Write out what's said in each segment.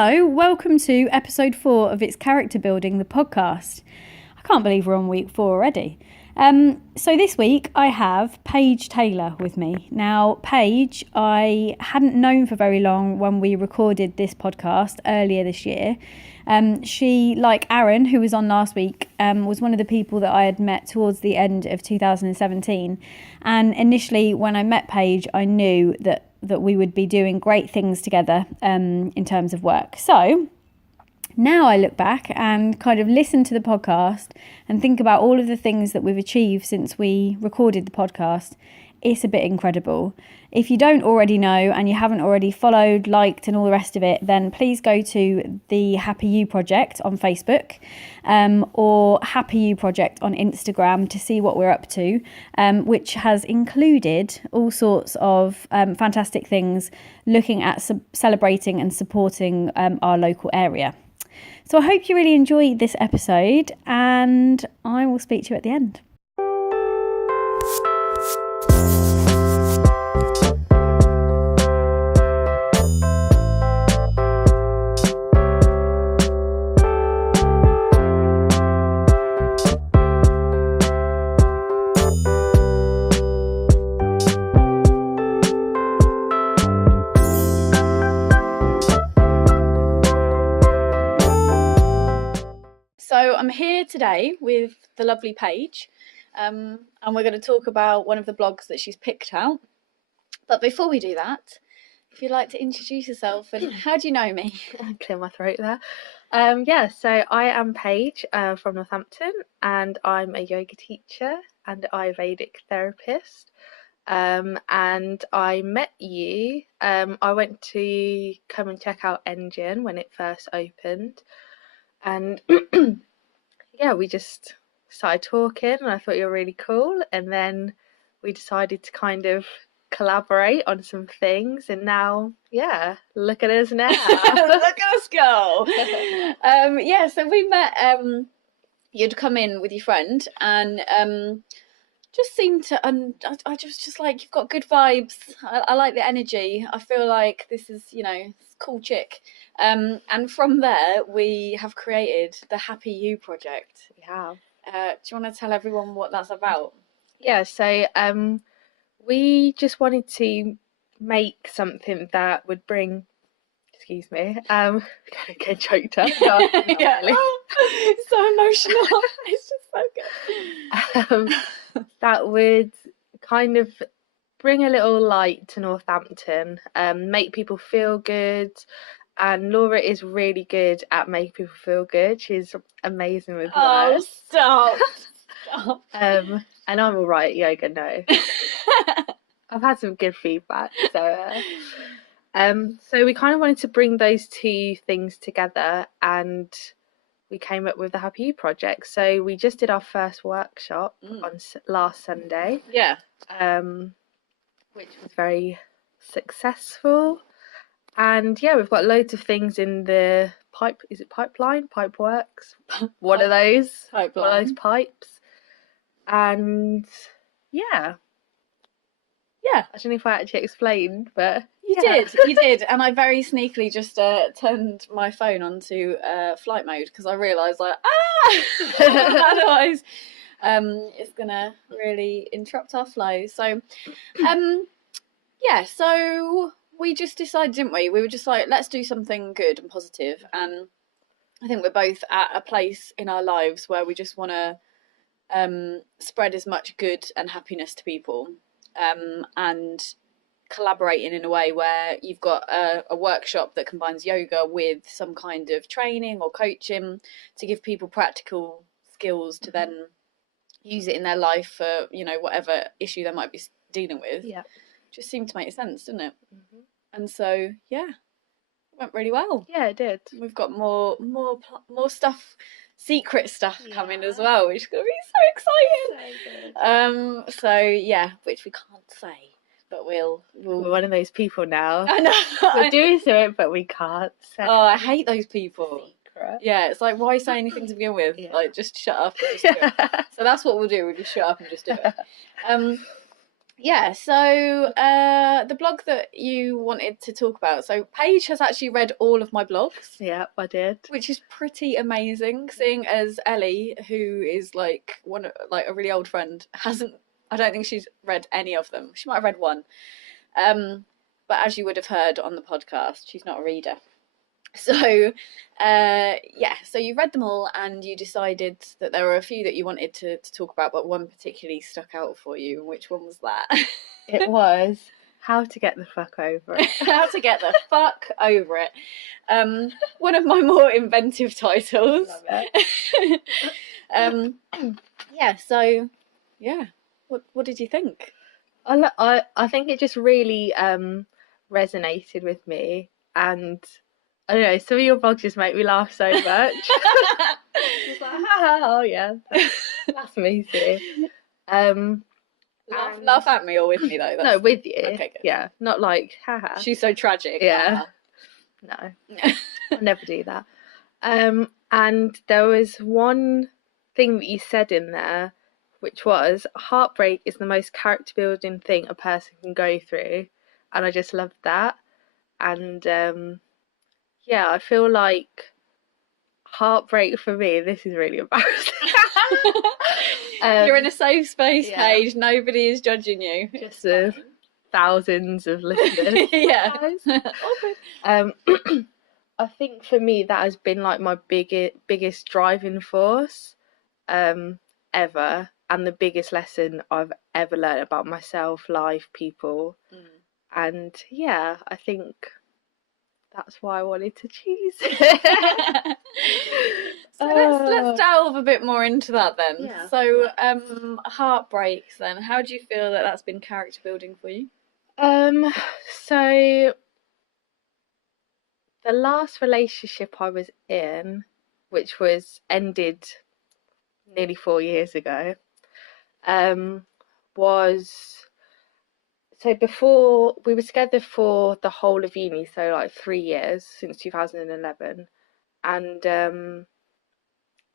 Hello, welcome to episode 4 of It's Character Building, the podcast. I can't believe we're on week 4 already. So this week I have Paige Taylor with me. Now, Paige, I hadn't known for very long when we recorded this podcast earlier this year. She, like Aaron, who was on last week, was one of the people that I had met towards the end of 2017. And initially, when I met Paige, I knew that we would be doing great things together in terms of work. So now I look back and kind of listen to the podcast and think about all of the things that we've achieved since we recorded the podcast. It's a bit incredible. If you don't already know and you haven't already followed, liked and all the rest of it, then please go to the Happy You Project on Facebook or Happy You Project on Instagram to see what we're up to, which has included all sorts of fantastic things looking at celebrating and supporting our local area. So I hope you really enjoyed this episode and I will speak to you at the end. So I'm here today with the lovely Paige, and we're going to talk about one of the blogs that she's picked out. But before we do that, if you'd like to introduce yourself and how do you know me? Clear my throat there. So I am Paige from Northampton, and I'm a yoga teacher and Ayurvedic therapist. And I met you. I went to come and check out Engine when it first opened. And yeah, we just started talking and I thought you were really cool. And then we decided to kind of collaborate on some things. And now, yeah, look at us now. Look at us go. So we met, you'd come in with your friend and just seemed to, I just like, you've got good vibes. I like the energy. I feel like this is, cool chick. And from there, we have created the Happy You Project. We have. Do you want to tell everyone what that's about? Yeah, so we just wanted to make something that would bring, excuse me, get choked up. Yeah. So emotional. It's just so good. That would kind of bring a little light to Northampton, make people feel good. And Laura is really good at making people feel good. She's amazing with words. Oh, stop. And I'm all right at yoga now. I've had some good feedback. So we kind of wanted to bring those two things together and we came up with the Happy You Project. So we just did our first workshop on last Sunday. Yeah. Which was very successful. And yeah, we've got loads of things in the pipe works? One of those. Pipeline. One of those pipes. And yeah. I don't know if I actually explained, but You did. And I very sneakily just turned my phone onto flight mode because I realised otherwise it's gonna really interrupt our flow. So so we just decided, didn't we? We were just like, let's do something good and positive. And I think we're both at a place in our lives where we just want to spread as much good and happiness to people, and collaborating in a way where you've got a workshop that combines yoga with some kind of training or coaching to give people practical skills to then use it in their life for, whatever issue they might be dealing with. Yeah. Just seemed to make sense, didn't it? Mm-hmm. And so, yeah, it went really well. Yeah, it did. We've got more stuff, secret stuff coming as well, which is going to be so exciting. So good. Which we can't say, but we're one of those people now. I know. We're doing it, but we can't say. Oh, I hate those people. Secret. Yeah, it's like, why say anything to begin with? Yeah. Like, just shut up and just do it. So that's what we'll do. We'll just shut up and just do it. Yeah, so the blog that you wanted to talk about. So Paige has actually read all of my blogs. Yeah, I did. Which is pretty amazing, seeing as Ellie, who is like a really old friend, hasn't. I don't think she's read any of them. She might have read one. But as you would have heard on the podcast, she's not a reader. So, so you read them all and you decided that there were a few that you wanted to talk about, but one particularly stuck out for you. Which one was that? It was How to Get the Fuck Over It. How to Get the Fuck Over It. One of my more inventive titles. Love it. What did you think? I think it just really resonated with me, and I don't know, some of your vlogs just make me laugh so much. Just like, oh yeah, that's me too. Laugh at me or with me though? No, with you. Okay, good. Yeah, not like, haha. She's so tragic. Yeah. No, I'll never do that. And there was one thing that you said in there, which was, heartbreak is the most character building thing a person can go through, and I just loved that. And I feel like heartbreak for me, this is really embarrassing. You're in a safe space, yeah. Paige. Nobody is judging you. Just thousands of listeners. Yeah. I think for me that has been like my biggest driving force ever, and the biggest lesson I've ever learned about myself, life, people. And yeah, I think that's why I wanted to choose. So let's delve a bit more into that then. Yeah. So heartbreaks then. How do you feel that that's been character building for you? So the last relationship I was in, which was ended nearly 4 years ago, was, so before, we were together for the whole of uni, so like 3 years, since 2011, and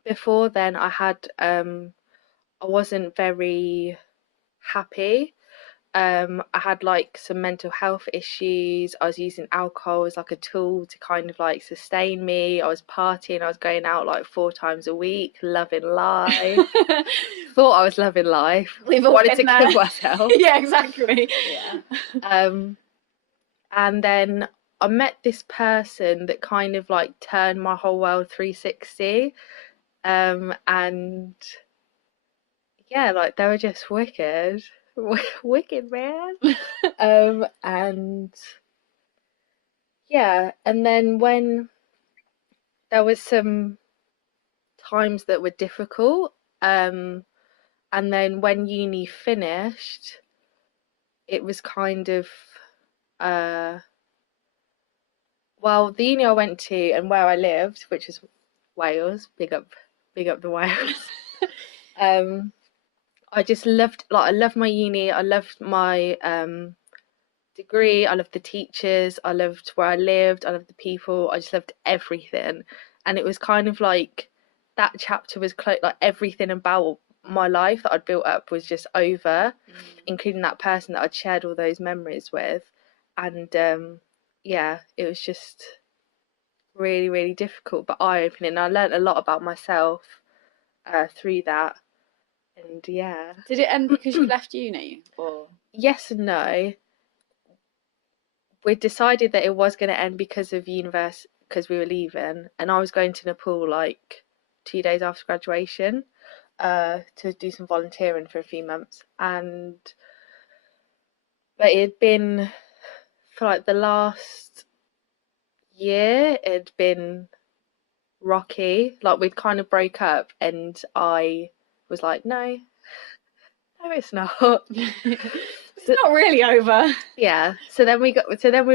before then I wasn't very happy. I had like some mental health issues. I was using alcohol as like a tool to kind of like sustain me. I was partying. I was going out like 4 times a week, loving life. Thought I was loving life. We've all wanted to been there. kill myself. Yeah, exactly. Yeah. And then I met this person that kind of like turned my whole world 360. And yeah, like they were just wicked. Wicked, man. And yeah, and then when there was some times that were difficult, and then when uni finished, it was kind of the uni I went to and where I lived, which is Wales, big up the Wales. I just loved, like, I loved my uni, I loved my degree, I loved the teachers, I loved where I lived, I loved the people, I just loved everything. And it was kind of like that chapter was close, like everything about my life that I'd built up was just over, including that person that I'd shared all those memories with. And it was just really, really difficult but eye-opening. I learned a lot about myself through that. And yeah. Did it end because you left uni, or? Yes and no. We decided that it was going to end because of university, because we were leaving, and I was going to Nepal like 2 days after graduation to do some volunteering for a few months. But it had been, for like the last year, it had been rocky. Like we'd kind of broke up, and I was like, no, it's not. It's not really over. Yeah. So then we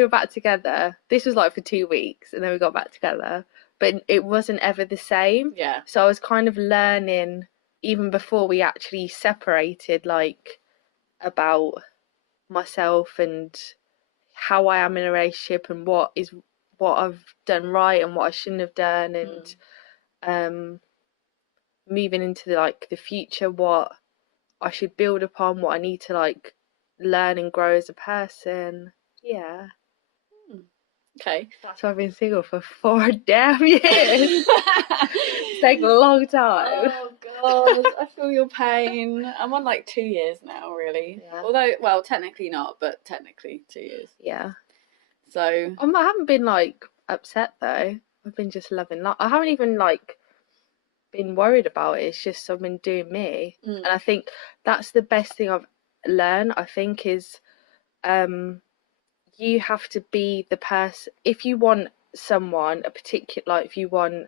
were back together. This was like for 2 weeks, and then we got back together. But it wasn't ever the same. Yeah. So I was kind of learning, even before we actually separated, like about myself and how I am in a relationship and what I've done right and what I shouldn't have done, and moving into the future, what I should build upon, what I need to like learn and grow as a person. Yeah. Okay. That's why I've been single for 4 damn years. It's taken a long time. Oh God, I feel your pain. I'm on like 2 years now, really. Yeah. Although, well, technically not, but technically 2 years. Yeah. So I haven't been like upset though. I've been just loving life. I haven't even like been worried about it. It's just I've been doing me. And I think that's the best thing I've learned, I think, is you have to be the person. If you want someone, a particular, like if you want,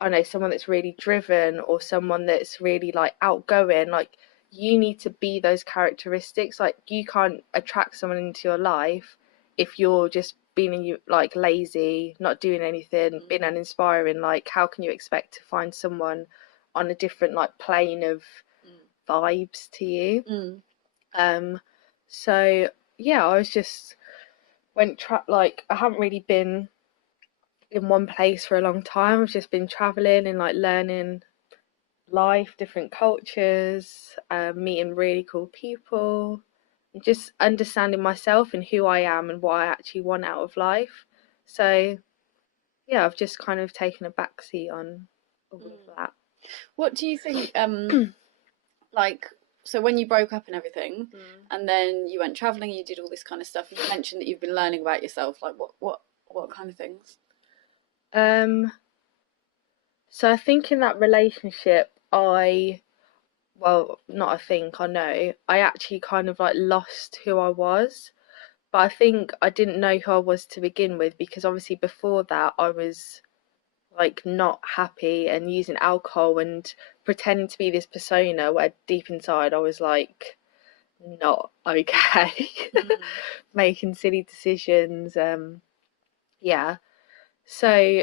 I don't know, someone that's really driven or someone that's really like outgoing, like you need to be those characteristics. Like you can't attract someone into your life if you're just being like lazy, not doing anything, being uninspiring. Like how can you expect to find someone on a different like plane of vibes to you? So yeah, I was just like I haven't really been in one place for a long time. I've just been traveling and like learning life, different cultures, meeting really cool people, and just understanding myself and who I am and what I actually want out of life. So yeah, I've just kind of taken a backseat on all of that. what do you think? Like, so when you broke up and everything, and then you went traveling, you did all this kind of stuff. You mentioned that you've been learning about yourself. Like, what kind of things? So I think in that relationship, I know, I actually kind of like lost who I was. But I think I didn't know who I was to begin with, because obviously before that I was like not happy and using alcohol and pretending to be this persona where deep inside I was like not okay. Making silly decisions. Yeah. So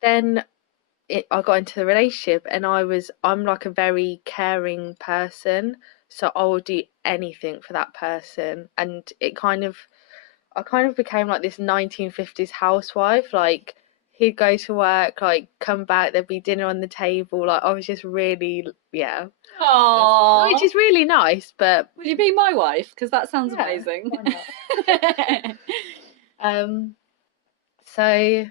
then I got into the relationship, and I'm like a very caring person, so I will do anything for that person. And I kind of became like this 1950s housewife. Like he'd go to work, like come back, there'd be dinner on the table. Like I was just really, yeah. Aww. Which is really nice, but would you be my wife? Because that sounds yeah, amazing. why not? So,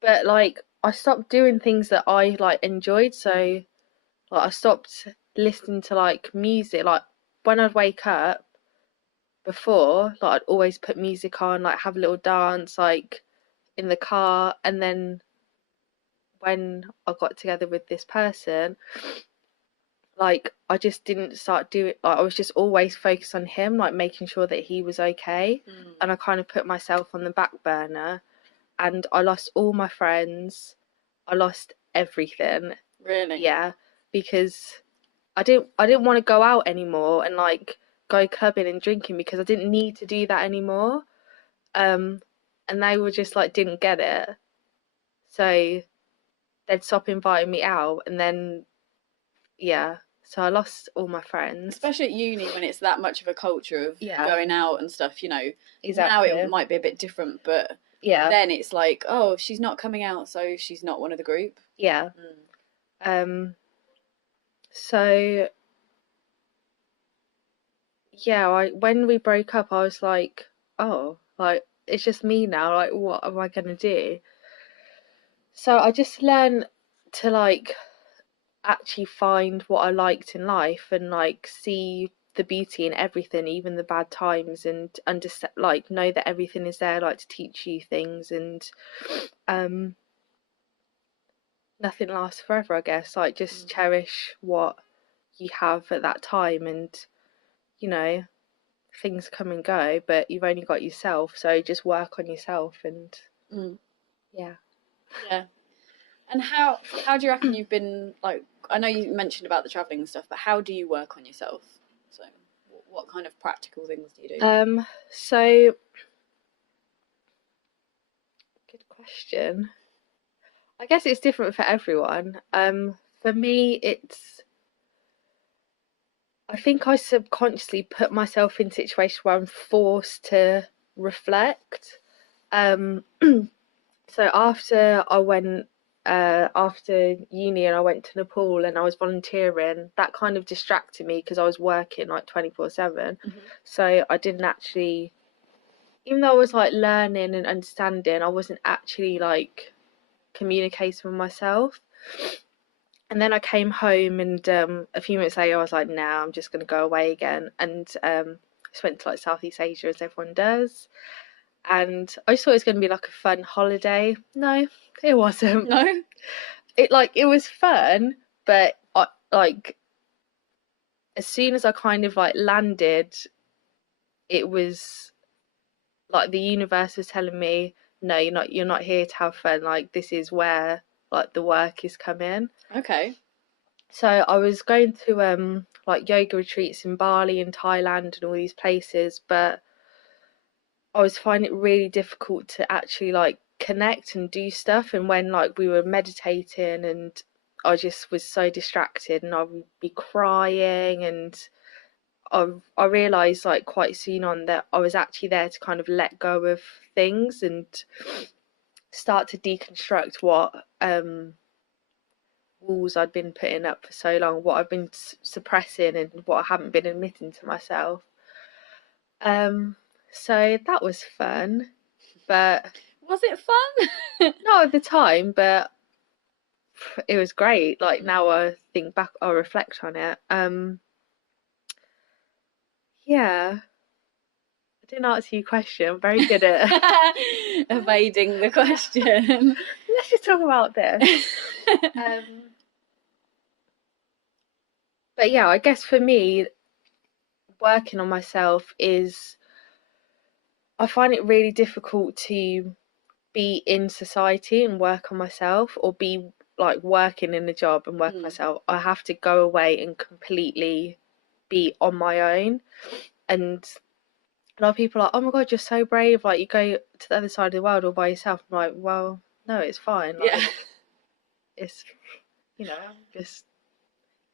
but like I stopped doing things that I like enjoyed. So like I stopped listening to like music. Like when I'd wake up before, like I'd always put music on, like have a little dance, like in the car. And then when I got together with this person, like I just didn't start doing, like I was just always focused on him, like making sure that he was okay. And I kind of put myself on the back burner, and I lost all my friends. I lost everything. Really? Yeah, because I didn't want to go out anymore and like go clubbing and drinking, because I didn't need to do that anymore. And they were just like didn't get it. So they'd stop inviting me out, and then yeah, so I lost all my friends. Especially at uni, when it's that much of a culture of Yeah. going out and stuff, you know. Exactly. Now it might be a bit different, but Yeah. then it's like, oh, she's not coming out, so she's not one of the group. Yeah. So yeah, when we broke up, I was like, oh, like it's just me now. Like, what am I gonna do? So I just learned to like actually find what I liked in life, and like see the beauty in everything, even the bad times, and understand, like know that everything is there, like to teach you things. And nothing lasts forever, I guess. Like just cherish what you have at that time, and you know, things come and go, but you've only got yourself, so just work on yourself. And yeah. And how do you reckon you've been, like, I know you mentioned about the travelling and stuff, but how do you work on yourself? So what kind of practical things do you do? So good question. I guess it's different for everyone. For me, I think I subconsciously put myself in situations where I'm forced to reflect. So after I went after uni and I went to Nepal and I was volunteering, that kind of distracted me because I was working like 24/7. So I didn't actually, even though I was like learning and understanding, I wasn't actually like communicating with myself. And then I came home and a few minutes later I was like, nah, I'm just gonna go away again. And just went to like Southeast Asia as everyone does. And I just thought it was gonna be like a fun holiday. No, it wasn't. No? It was fun, but like as soon as I kind of like landed, it was like the universe was telling me, no, you're not here to have fun. Like this is where like the work is coming. Okay. So I was going to like yoga retreats in Bali and Thailand and all these places, but I was finding it really difficult to actually like connect and do stuff. And when like we were meditating and I just was so distracted and I would be crying, and I realised like quite soon on that I was actually there to kind of let go of things and start to deconstruct what walls I'd been putting up for so long, what I've been suppressing and what I haven't been admitting to myself. So that was fun, but Was it fun? not at the time, but it was great. Like now I think back, I reflect on it. Yeah, I didn't answer your question. I'm very good at evading the question. Let's just talk about this. But yeah, I guess for me, working on myself is, I find it really difficult to be in society and work on myself, or be like working in a job and work on myself. I have to go away and completely be on my own. And a lot of people are like, oh my God, you're so brave. Like you go to the other side of the world all by yourself. I'm like, well, no, it's fine. Like, Yeah. It's, just,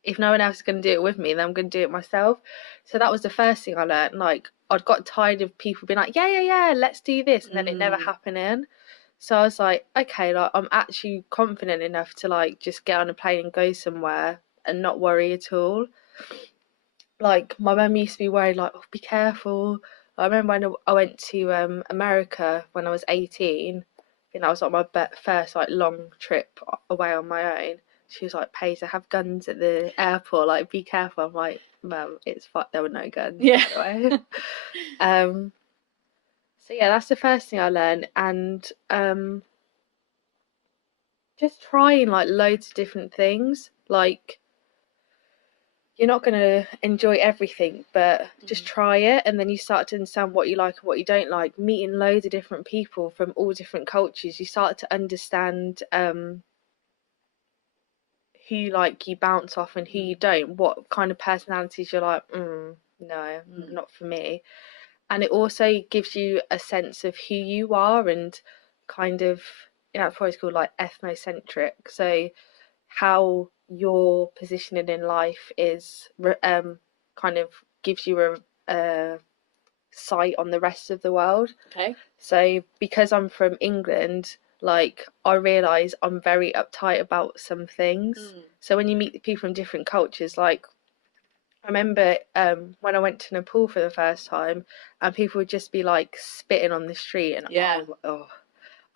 if no one else is going to do it with me, then I'm going to do it myself. So that was the first thing I learned. Like I'd got tired of people being like, yeah, let's do this, and then it never happening. So I was like, okay, like I'm actually confident enough to like just get on a plane and go somewhere and not worry at all. Like my mum used to be worried, like, oh, be careful. I remember when I went to America when I was 18. I think that was like my first like long trip away on my own. She was like, Paige, they have guns at the airport, like be careful. I'm like, Mum, it's fine, there were no guns. Yeah. Anyway. So yeah, that's the first thing I learned. And just trying like loads of different things. Like you're not going to enjoy everything, but just try it, and then you start to understand what you like and what you don't like. Meeting loads of different people from all different cultures, you start to understand who like you bounce off and who you don't, what kind of personalities you're like, no, not for me. And it also gives you a sense of who you are, and kind of, it's probably called like ethnocentric. So how your positioning in life is kind of gives you a sight on the rest of the world. Okay. So because I'm from England, like I realise I'm very uptight about some things. So when you meet people from different cultures, like I remember when I went to Nepal for the first time, and people would just be like spitting on the street, and I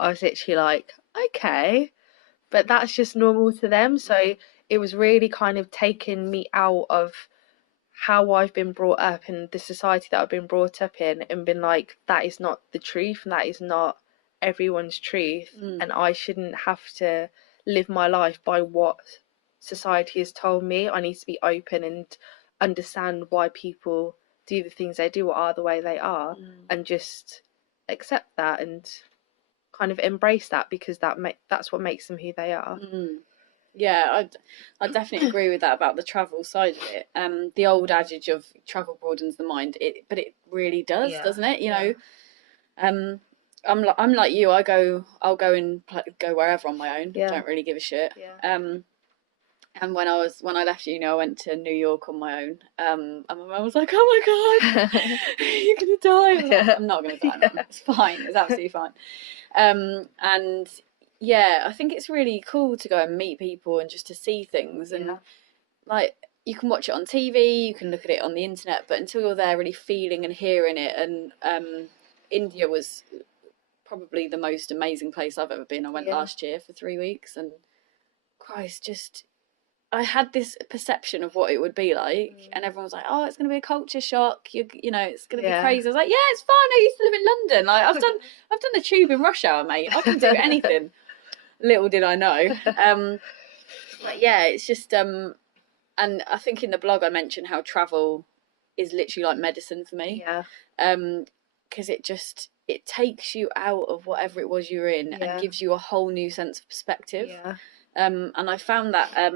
was literally like, okay, but that's just normal to them. So it was really kind of taking me out of how I've been brought up and the society that I've been brought up in, and been like, that is not the truth, and that is not everyone's truth, and I shouldn't have to live my life by what society has told me. I need to be open and understand why people do the things they do or are the way they are, and just accept that and kind of embrace that, because that's what makes them who they are. Yeah, I definitely agree with that about the travel side of it. The old adage of travel broadens the mind, but it really does, doesn't it? You know, I'm like you. I'll go and go wherever on my own. Don't really give a shit. And when I left uni, I went to New York on my own. And my mum was like, "Oh my God, you're gonna die." I was like, I'm not gonna die, Mum. It's fine. It's absolutely fine. And I think it's really cool to go and meet people and just to see things. And like, you can watch it on TV, you can look at it on the internet, but until you're there really feeling and hearing it. And India was probably the most amazing place I've ever been. I went last year for 3 weeks, and Christ, just I had this perception of what it would be like, and everyone was like, "Oh, it's going to be a culture shock. You know, it's going to be crazy." I was like, "Yeah, it's fine. I used to live in London. Like, I've done the tube in rush hour, mate. I can do anything." Little did I know. But yeah, it's just and I think in the blog I mentioned how travel is literally like medicine for me. Because it takes you out of whatever it was you were in and gives you a whole new sense of perspective. And I found that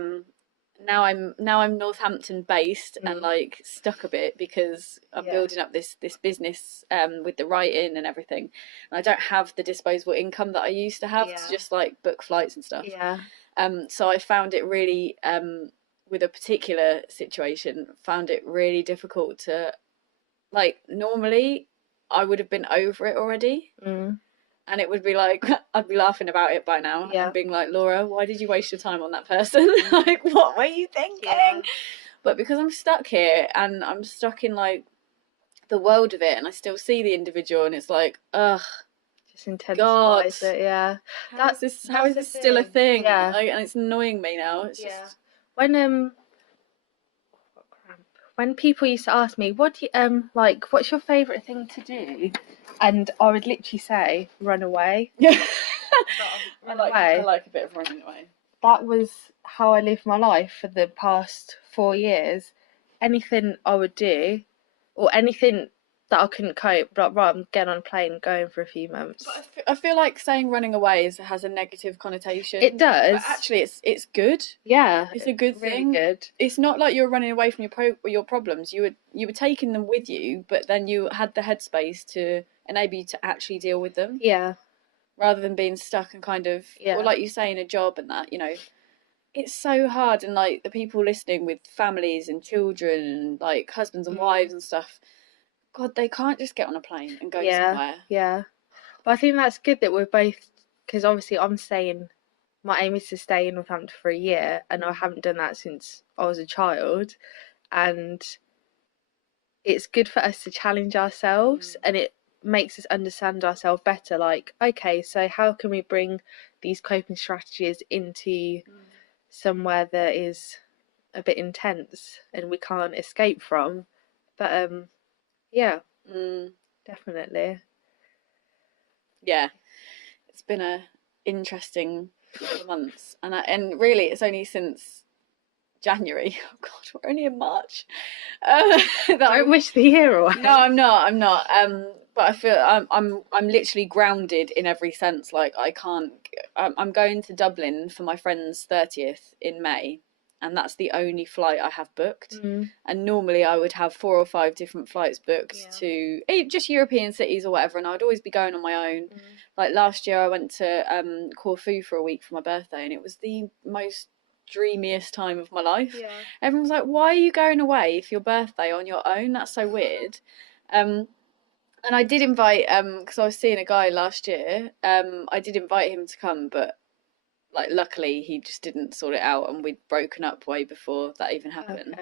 now I'm Northampton based and like stuck a bit because I'm building up this business with the writing and everything, and I don't have the disposable income that I used to have to just like book flights and stuff. So I found it really with a particular situation, found it really difficult to, like, normally I would have been over it already. And it would be like, I'd be laughing about it by now and being like, Laura, why did you waste your time on that person? Like, what were you thinking? But because I'm stuck here and I'm stuck in like the world of it, and I still see the individual, and it's like, ugh, just intensifies it. How is this still a thing? Like, and it's annoying me now. It's just when people used to ask me, what do you, like, what's your favourite thing to do? And I would literally say, run away. I like a bit of running away. That was how I lived my life for the past 4 years. Anything I would do, or anything that I couldn't cope, but right, I'm getting on a plane, going for a few months. But I feel like saying running away has a negative connotation. It does. But actually, it's good. Yeah, it's a good thing. Really good. It's not like you're running away from your problems. You were taking them with you, but then you had the headspace to enable you to actually deal with them. Yeah. Rather than being stuck and kind of, or like you say, in a job and that, you know, it's so hard. And like the people listening with families and children and like husbands and wives and stuff, God, they can't just get on a plane and go somewhere. Yeah. But I think that's good that we're both, because obviously I'm saying my aim is to stay in Northampton for a year, and I haven't done that since I was a child. And it's good for us to challenge ourselves, and it makes us understand ourselves better. Like, okay, so how can we bring these coping strategies into somewhere that is a bit intense and we can't escape from? But definitely. Yeah, it's been a interesting couple of months, and really it's only since January. Oh God, we're only in March. That I wish the year away. No, I'm not. But I feel I'm literally grounded in every sense. Like I can't. I'm going to Dublin for my friend's 30th in May, and that's the only flight I have booked. And normally I would have 4 or 5 different flights booked to just European cities or whatever, and I'd always be going on my own. Like last year I went to Corfu for a week for my birthday, and it was the most dreamiest time of my life. Everyone was like, why are you going away for your birthday on your own? That's so weird. And I did invite, because I was seeing a guy last year, I did invite him to come, but like luckily he just didn't sort it out, and we'd broken up way before that even happened.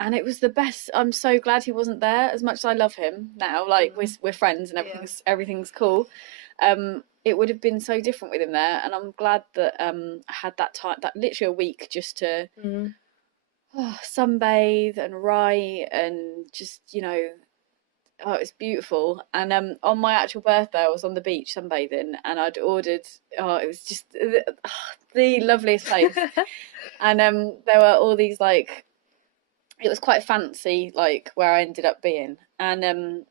And it was the best. I'm so glad he wasn't there. As much as I love him now, like we're friends and everything's cool. It would have been so different with him there, and I'm glad that I had that time, that literally a week, just to sunbathe and write and just, you know. Oh, it's beautiful. And on my actual birthday I was on the beach sunbathing, and I'd ordered, it was just the loveliest place. And there were all these, like, it was quite fancy, like where I ended up being, and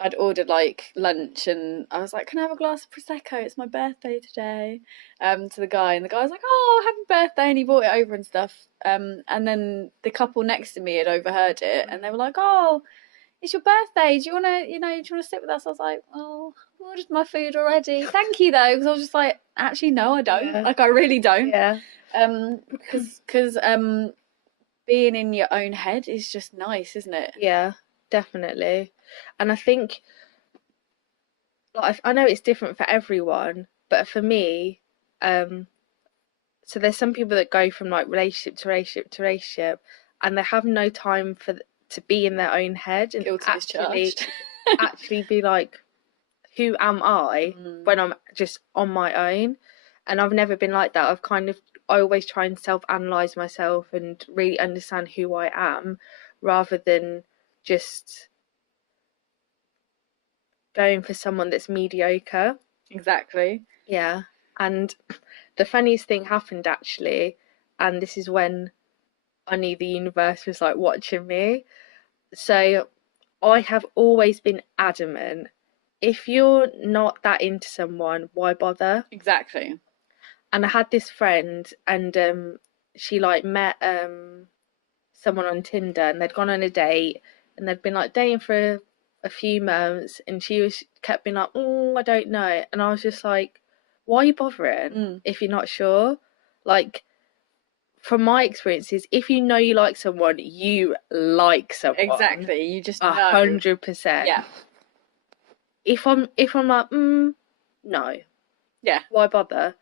I'd ordered like lunch, and I was like, can I have a glass of Prosecco, it's my birthday today, to the guy, and the guy was like, oh, happy birthday, and he brought it over and stuff. And then the couple next to me had overheard it, and they were like, oh, it's your birthday, do you want to sit with us? I was like, oh, I ordered my food already, thank you though, because I was just like, actually no, I don't. Like, I really don't. Because being in your own head is just nice, isn't it? Yeah, definitely. And I think, like, I know it's different for everyone, But for me, so there's some people that go from like relationship to relationship to relationship, and they have no time to be in their own head and Guilty discharged. actually be like, who am I when I'm just on my own? And I've never been like that. I always try and self-analyze myself and really understand who I am, rather than just going for someone that's mediocre. Exactly. Yeah. And the funniest thing happened actually, and this is when I knew the universe was like watching me. So I have always been adamant, if you're not that into someone, why bother? Exactly. And I had this friend, and she like met someone on Tinder, and they'd gone on a date, and they'd been like dating for a few months, and she kept being like, oh, I don't know. And I was just like, why are you bothering if you're not sure? Like, from my experiences, if you know you like someone, you like someone. Exactly. You just know. 100%. Yeah. If I'm like, no. Yeah. Why bother?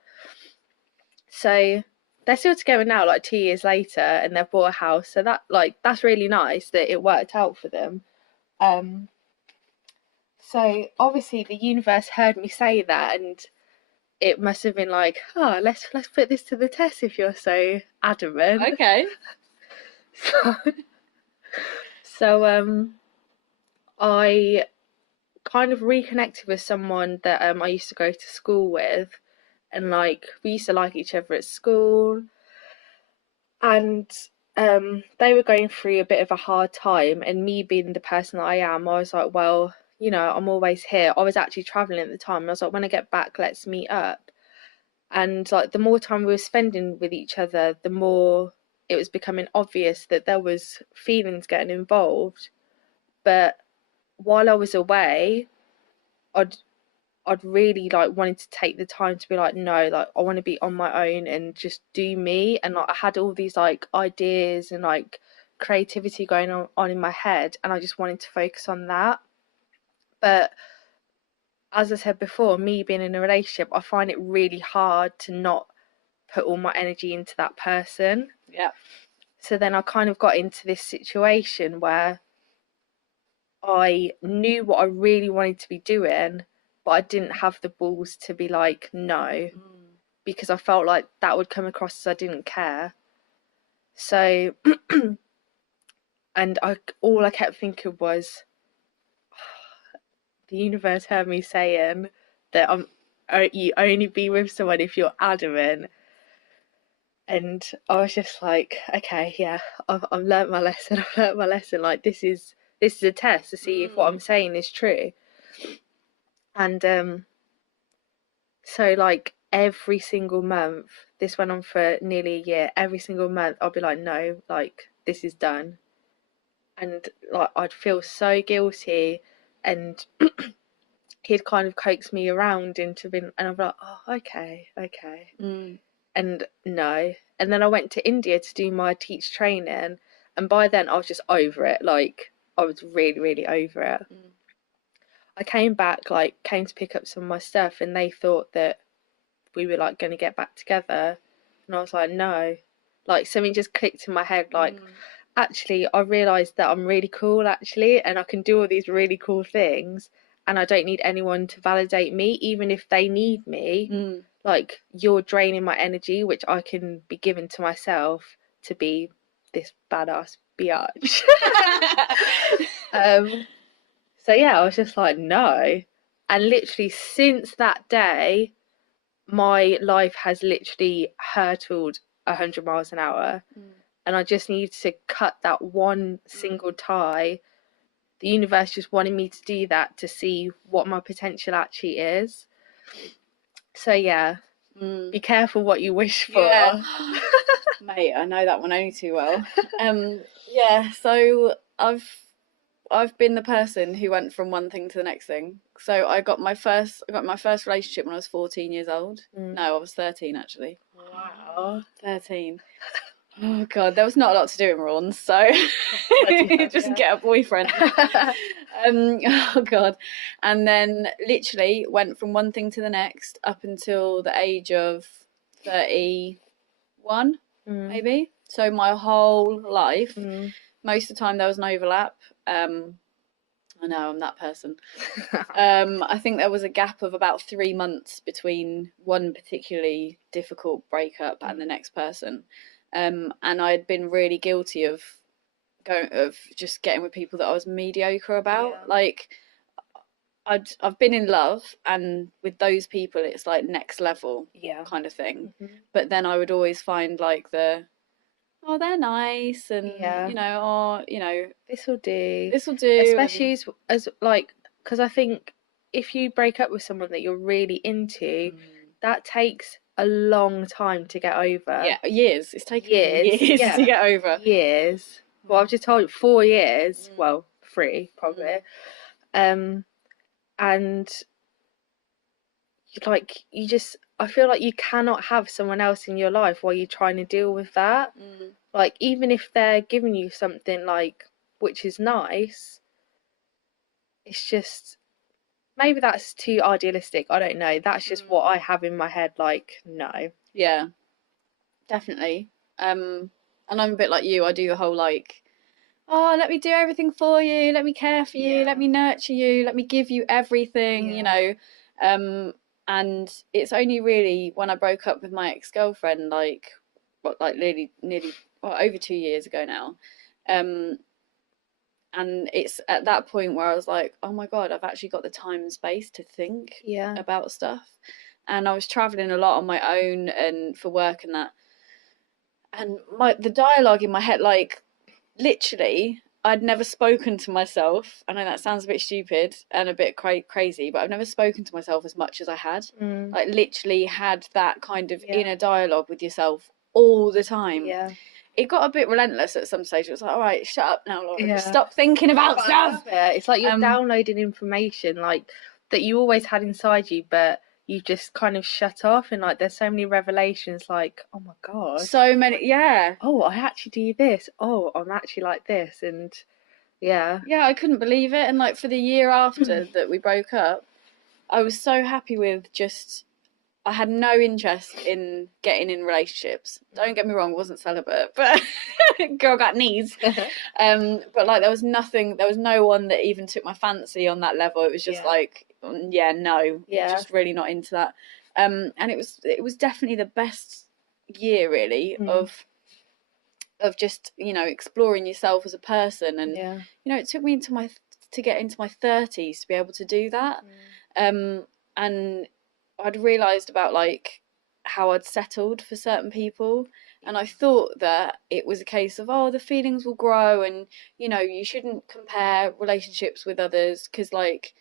So they're still together now, like 2 years later, and they've bought a house. So that's really nice that it worked out for them. So obviously the universe heard me say that, and it must have been like, oh, let's put this to the test if you're so adamant. Okay. So I kind of reconnected with someone that I used to go to school with, and like we used to like each other at school, and they were going through a bit of a hard time, and me being the person that I am, I was like, well, you know, I'm always here. I was actually traveling at the time, and I was like, when I get back, let's meet up. And like the more time we were spending with each other, the more it was becoming obvious that there was feelings getting involved. But while I was away, I'd really like wanted to take the time to be like, no, like I want to be on my own and just do me. And like I had all these like ideas and like creativity going on in my head, and I just wanted to focus on that. But as I said before, me being in a relationship, I find it really hard to not put all my energy into that person. Yeah. So then I kind of got into this situation where I knew what I really wanted to be doing, but I didn't have the balls to be like, no, because I felt like that would come across as I didn't care. So, and all I kept thinking was, the universe heard me saying that you only be with someone if you're adamant. And I was just like, okay, yeah, I've learnt my lesson. I've learnt my lesson. Like this is a test to see if what I'm saying is true. And so like every single month, this went on for nearly a year. Every single month, I'll be like, no, like this is done. And like I'd feel so guilty, and he'd kind of coax me around into being, and I'm like, oh, okay. And no. And then I went to India to do my teach training, and by then I was just over it. Like I was really, really over it. I came back, like came to pick up some of my stuff, and they thought that we were like going to get back together, and I was like, no. Like something just clicked in my head, like actually I realised that I'm really cool actually, and I can do all these really cool things, and I don't need anyone to validate me, even if they need me. Like you're draining my energy, which I can be given to myself to be this badass biatch. So yeah, I was just like, no. And literally since that day, my life has literally hurtled 100 miles an hour. And I just need to cut that one single tie. The universe just wanted me to do that to see what my potential actually is. So yeah, be careful what you wish for. Yeah. Mate, I know that one only too well. Yeah, so I've been the person who went from one thing to the next thing. So I got my first relationship when I was 14 years old. No, I was 13 actually. Wow. 13. Oh god, there was not a lot to do in Rawn, so just get a boyfriend. Oh God. And then literally went from one thing to the next up until the age of 31, maybe. So my whole life, most of the time there was an overlap. I know I'm that person. I think there was a gap of about 3 months between one particularly difficult breakup and the next person. And I'd been really guilty of just getting with people that I was mediocre about. Yeah. Like I've been in love, and with those people it's like next level kind of thing. But then I would always find like oh, they're nice, and this will do. and Especially as like, because I think if you break up with someone that you're really into, that takes a long time to get over. years. It's taken years to get over. Years. Well, I've just told you 4 years. Well, 3 probably. And like I feel like you cannot have someone else in your life while you're trying to deal with that. Like, even if they're giving you something like which is nice, it's just, maybe that's too idealistic, I don't know, that's just what I have in my head, like, no. Yeah, definitely. And I'm a bit like you. I do the whole like, oh, let me do everything for you, let me care for you, let me nurture you, let me give you everything, and it's only really when I broke up with my ex-girlfriend, like nearly over 2 years ago now, and it's at that point where I was like, oh my God, I've actually got the time and space to think about stuff. And I was traveling a lot on my own and for work and that, and the dialogue in my head, like, literally, I'd never spoken to myself. I know that sounds a bit stupid and a bit crazy, but I've never spoken to myself as much as I had. Like, literally had that kind of inner dialogue with yourself all the time. It got a bit relentless at some stage. It was like, all right, shut up now, Laura. Just stop thinking about stuff. It's like you're downloading information like that you always had inside you, but you just kind of shut off, and like there's so many revelations, like, oh my God, so many. Oh, I actually do this, oh, I'm actually like this. And I couldn't believe it. And like for the year after that we broke up, I was so happy with just, I had no interest in getting in relationships. Don't get me wrong, I wasn't celibate, but girl got needs. But like there was no one that even took my fancy on that level. It was just like, no, just really not into that. And it was definitely the best year really of just, exploring yourself as a person. And it took me to get into my 30s to be able to do that. And I'd realised about like how I'd settled for certain people, and I thought that it was a case of, oh, the feelings will grow, and you shouldn't compare relationships with others because, like,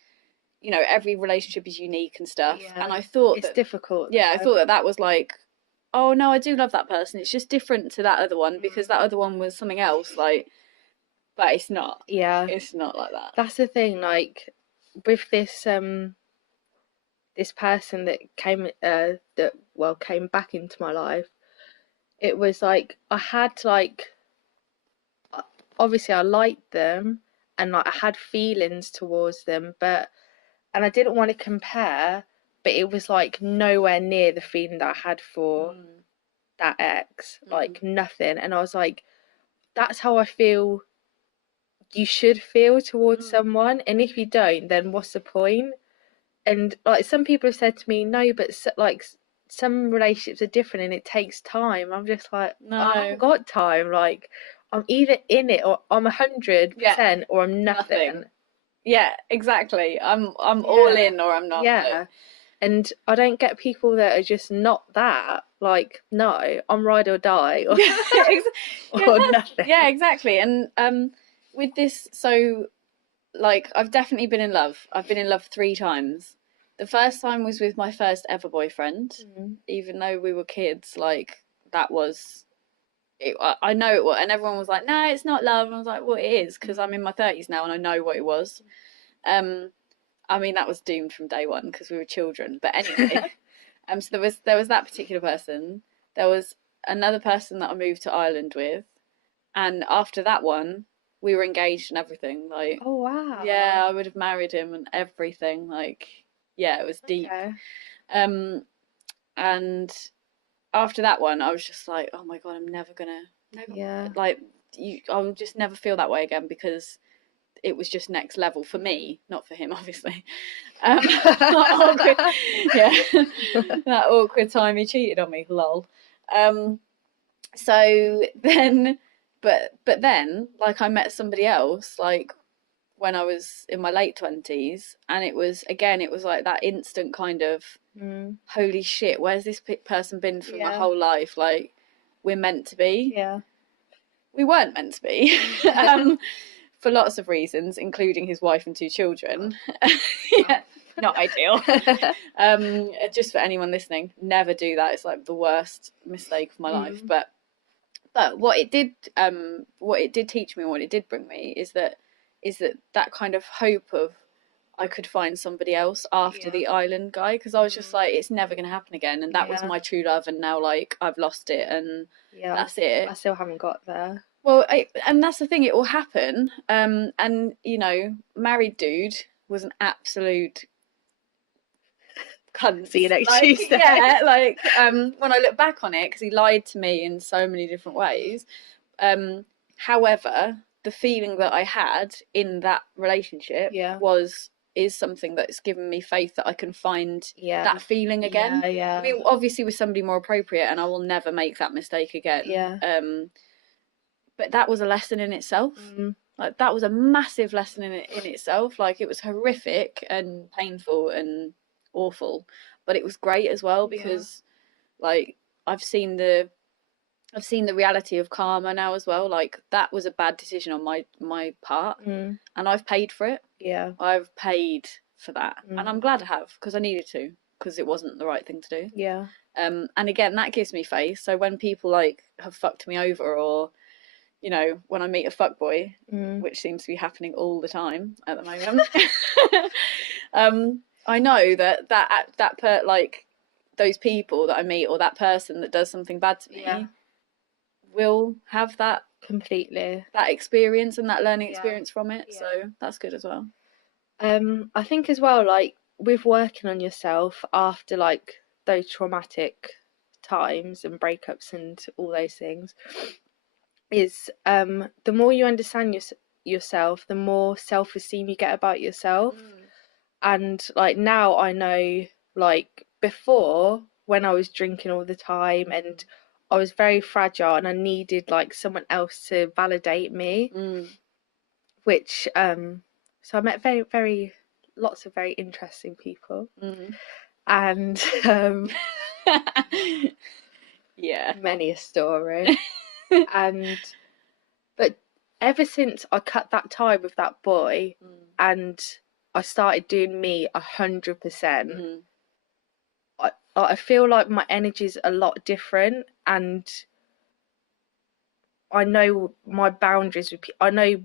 every relationship is unique and stuff. And I thought it's difficult. I thought that was like, oh no, I do love that person, it's just different to that other one because that other one was something else, like, but it's not. It's not like that. That's the thing, like with this this person that came back into my life, it was like I had to, like, obviously I liked them and like I had feelings towards them, and I didn't want to compare, but it was like nowhere near the feeling that I had for that ex, like nothing. And I was like, that's how I feel you should feel towards someone, and if you don't, then what's the point? And like some people have said to me, no, but like some relationships are different and it takes time. I'm just like, no, I haven't got time. Like, I'm either in it or I'm 100% or I'm nothing. Yeah, exactly. I'm all in or I'm not. Yeah. And I don't get people that are just not that. Like, no, I'm ride or die or, or nothing. Yeah, exactly. And with this, so like I've definitely been in love. I've been in love 3 times. The first time was with my first ever boyfriend. Even though we were kids, like that was it. I know it was, and everyone was like, "No, it's not love." And I was like, "Well, it is," because I'm in my 30s now and I know what it was. I mean, that was doomed from day one because we were children. But anyway, so there was that particular person. There was another person that I moved to Ireland with, and after that one, we were engaged and everything. Like, Oh wow. yeah, I would have married him and everything. Like, yeah, it was deep. Okay. And after that one, I was just like, oh my God, I'm never gonna, Yeah. like, I'll just never feel that way again, because it was just next level for me, not for him, obviously. Awkward, yeah, that awkward time he cheated on me, lol. So then, but then, like, I met somebody else, like, when I was in my late 20s, and it was like that instant kind of, holy shit, where's this person been for my whole life? Like, we're meant to be. Yeah. We weren't meant to be. For lots of reasons, including his wife and 2 children. Yeah, not ideal. Just for anyone listening, never do that. It's like the worst mistake of my life. But what it did teach me, and what it did bring me, is that kind of hope of, I could find somebody else after the island guy, because I was just like, it's never going to happen again, and that was my true love, and now, like, I've lost it, and that's it. I still haven't got there. Well, and that's the thing, it will happen. And, you know, married dude was an absolute cunt. See you next Tuesday. Yeah, like, when I look back on it, because he lied to me in so many different ways. However, the feeling that I had in that relationship is something that's given me faith that I can find that feeling again. I mean, obviously with somebody more appropriate, and I will never make that mistake again. But that was a lesson in itself. Like, that was a massive lesson in itself. Like, it was horrific and painful and awful, but it was great as well, because like, I've seen the reality of karma now as well. Like, that was a bad decision on my part, and I've paid for it. I've paid for that, and I'm glad I have, because I needed to, because it wasn't the right thing to do. And again, that gives me faith. So when people, like, have fucked me over, or, you know, when I meet a fuckboy, which seems to be happening all the time at the moment, I know that like, those people that I meet, or that person that does something bad to me, will have that experience and that learning experience from it. So that's good as well. I think as well, like, with working on yourself after, like, those traumatic times and breakups and all those things, is the more you understand yourself, the more self-esteem you get about yourself. And, like, now I know, like, before, when I was drinking all the time, and I was very fragile, and I needed, like, someone else to validate me, which so I met lots of very interesting people, and many a story. But ever since I cut that tie with that boy, and I started doing me 100%, I feel like my energy's a lot different, and I know my boundaries with I know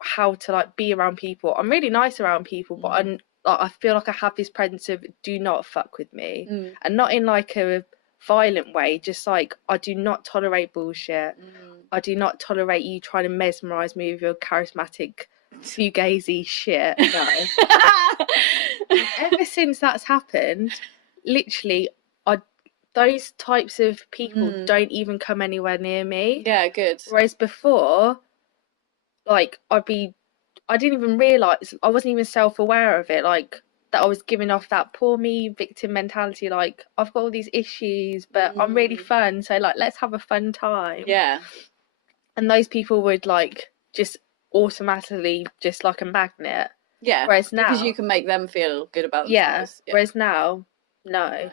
how to, like, be around people. I'm really nice around people, but I feel like I have this presence of, do not fuck with me, and not in, like, a violent way, just, like, I do not tolerate bullshit. I do not tolerate you trying to mesmerize me with your charismatic fugazi shit. No. Ever since that's happened, literally, those types of people don't even come anywhere near me. Yeah, good. Whereas before, like, I didn't even realise, I wasn't even self-aware of it, like, that I was giving off that poor me victim mentality, like, I've got all these issues, but I'm really fun, so, like, let's have a fun time. Yeah. And those people would, like, just automatically, just like a magnet. Yeah. Whereas now, because you can make them feel good about themselves. Yeah. Whereas now, no.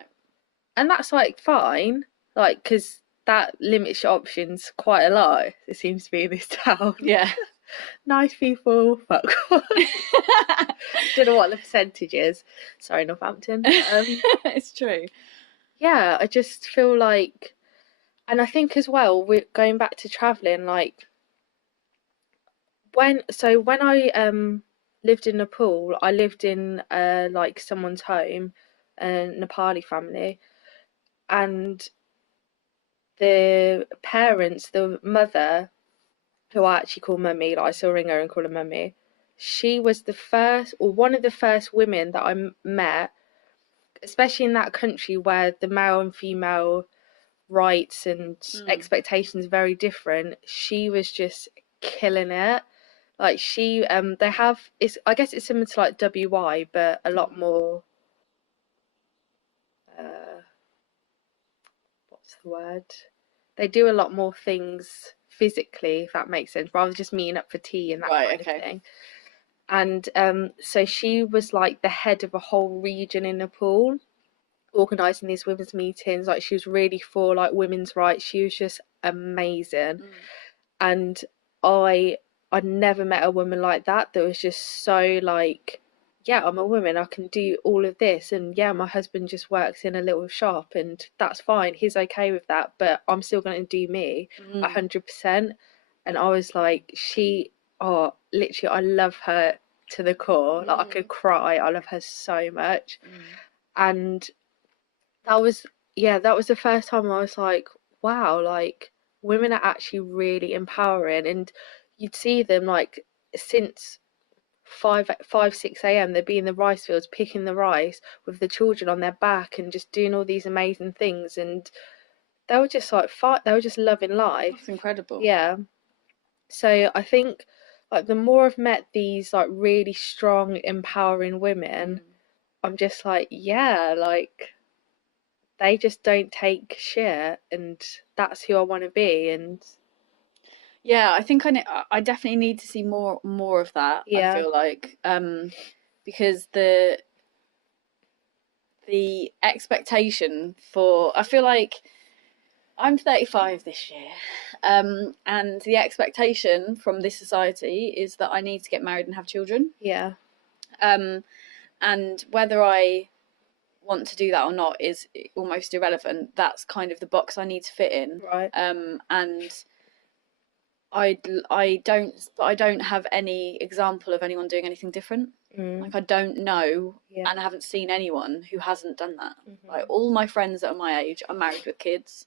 And that's, like, fine, like, because that limits your options quite a lot, it seems to be in this town. Yeah. Nice people, fuck. Don't know what the percentage is. Sorry, Northampton. It's true. Yeah, I just feel like, and I think as well, we're going back to travelling, like, when I lived in Nepal, I lived in like, someone's home, a Nepali family, and the parents, the mother, who I actually call mummy, like I still ring her and call her mummy. She was the first, or one of the first women that I met, especially in that country where the male and female rights and expectations are very different. She was just killing it. Like she, they have, I guess it's similar to like WI, but a lot more, what's the word? They do a lot more things physically, if that makes sense, rather than just meeting up for tea and that kind of thing. And so she was like the head of a whole region in Nepal, organising these women's meetings. Like she was really for like women's rights. She was just amazing. And I'd never met a woman like that was just so like, yeah, I'm a woman, I can do all of this, and yeah, my husband just works in a little shop and that's fine, he's okay with that, but I'm still going to do me 100%. And I was like, literally, I love her to the core. Like I could cry, I love her so much. And that was the first time I was like, wow, like women are actually really empowering. And you'd see them like since 6 a.m. they'd be in the rice fields picking the rice with the children on their back and just doing all these amazing things, and they were just like they were just loving life. That's incredible. Yeah. So I think like the more I've met these like really strong, empowering women, I'm just like, yeah, like they just don't take shit, and that's who I want to be. And yeah, I think I definitely need to see more of that. Yeah. I feel like because the expectation for, I feel like I'm 35 this year, and the expectation from this society is that I need to get married and have children. Yeah. And whether I want to do that or not is almost irrelevant. That's kind of the box I need to fit in. Right. And I don't have any example of anyone doing anything different. Like I don't know, and I haven't seen anyone who hasn't done that. Like all my friends that are my age are married with kids.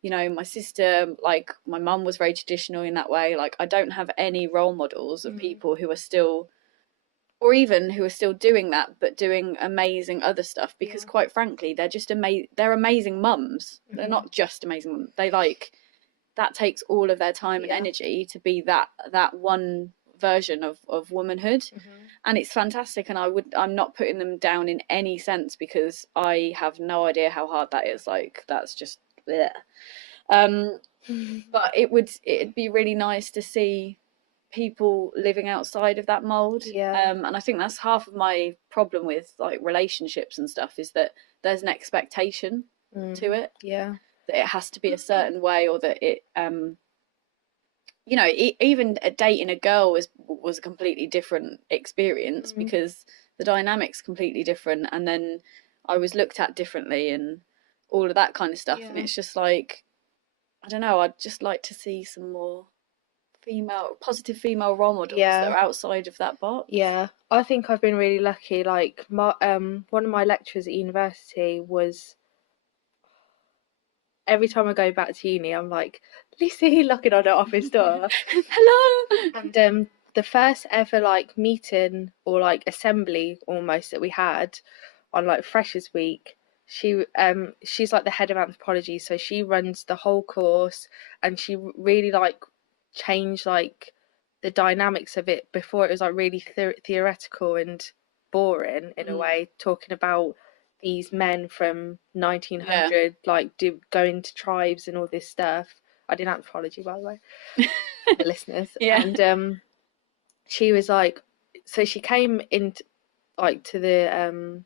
You know, my sister, like my mum was very traditional in that way. Like I don't have any role models of people who are still, or even who are still doing that, but doing amazing other stuff. Because quite frankly, they're just they're amazing mums. They're not just amazing mums. They like, that takes all of their time and energy to be that one version of womanhood. And it's fantastic, and I'm not putting them down in any sense, because I have no idea how hard that is. Like that's just bleh. But it'd be really nice to see people living outside of that mold. And I think that's half of my problem with like relationships and stuff, is that there's an expectation to it. That it has to be a certain way, or that it you know, even dating a girl was a completely different experience, because the dynamic's completely different, and then I was looked at differently and all of that kind of stuff. And it's just like, I don't know, I'd just like to see some more positive female role models that are outside of that box. I think I've been really lucky. Like my one of my lecturers at university was, every time I go back to uni, I'm like, Lucy, knocking on her office door. Hello. And the first ever like meeting or like assembly almost that we had on like Freshers Week, she's like the head of anthropology, so she runs the whole course, and she really like changed like the dynamics of it. Before it was like really theoretical and boring in a way, talking about these men from 1900 like going to tribes and all this stuff. I did anthropology, by the way, the listeners. And she was like, so she came in like to the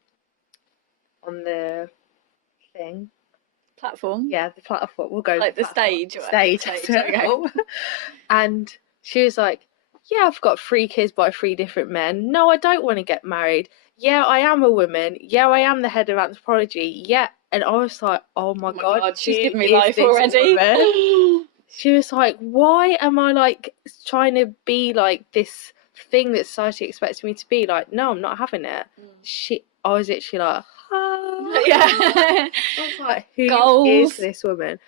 on the thing platform. The platform, we'll go like the stage. Okay. And she was like, yeah, I've got 3 kids by 3 different men. No, I don't want to get married. Yeah, I am a woman. Yeah, I am the head of anthropology. Yeah. And I was like, oh my God, she's giving me life already. She was like, why am I like trying to be like this thing that society expects me to be? Like, no, I'm not having it. I was literally like, Yeah. I was like, who is this woman?